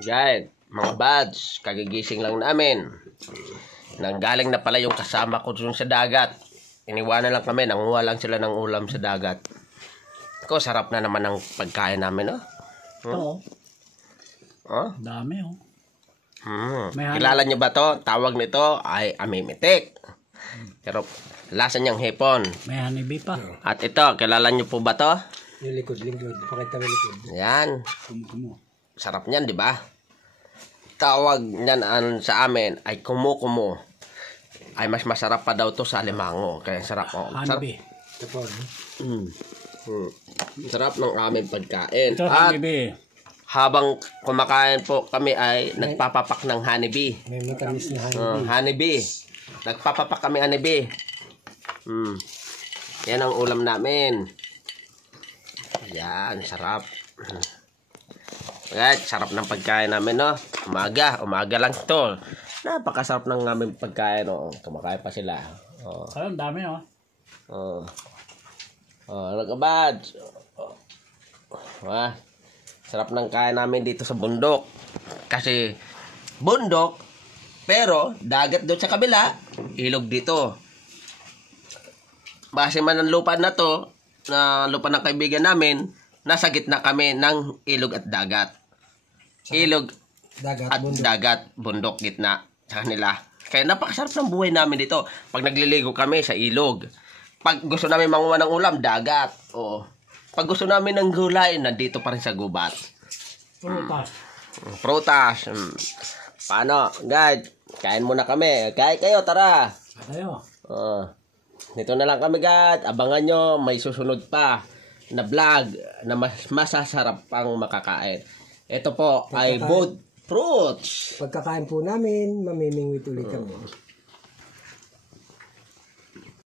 Guys, mga buds, kagigising lang namin. Nanggaling na pala yung kasama ko dun sa dagat. Iniwanan lang kami, nanguha lang sila ng ulam sa dagat. Ko, sarap na naman ang pagkain namin, oh. Oo. Oh? Dami, oh. Kilala nyo ba to? Tawag nito ay amimitik. Pero lasa niyang hipon. May honeybee pa. At ito, kilala nyo po ba to? Yung likod. Pakita mo likod. Yan. Kumu-kumu. Sarap niyan, di ba? Tawag niyan sa amin ay kumu-kumu. Ay mas masarap pa daw to sa alimango. Kaya sarap. Oh. Honeybee. Ito po. Sarap ng aming pagkain. Ito, At honeybee. habang kumakain po kami ay nagpapapak ng honeybee. May matamis na honeybee. Honeybee. Nagpapapak kami honeybee. Yan ang ulam namin. Yan, sarap. Right, sarap ng pagkain namin, no? Umaga lang to. Napakasarap ng aming pagkain, no? Kumakain pa sila. Oh. Ayun, dami, oh. Ano ka ba? Sarap ng kain namin dito sa bundok. Kasi bundok, pero dagat doon sa kabila, ilog dito. Base man ang lupa na to, na lupa ng kaibigan namin, nasa gitna kami ng ilog at dagat. Ilog Dagat, at bundok. dagat, bundok, gitna sa kanila. Kaya napakasarap ng buhay namin dito. Pag nagliligo kami sa ilog. Pag gusto namin manguha ng ulam, dagat. Oo. Pag gusto namin ng gulay, nandito pa rin sa gubat. Prutas. Prutas. Paano? Guys, kain muna kami. Kain kayo, tara. Tayo. Dito na lang kami, guys. Abangan nyo, may susunod pa na vlog na mas masasarap pang makakain. Ito po ay both fruits. Pagkakain po namin, mamimingwit ulit kami.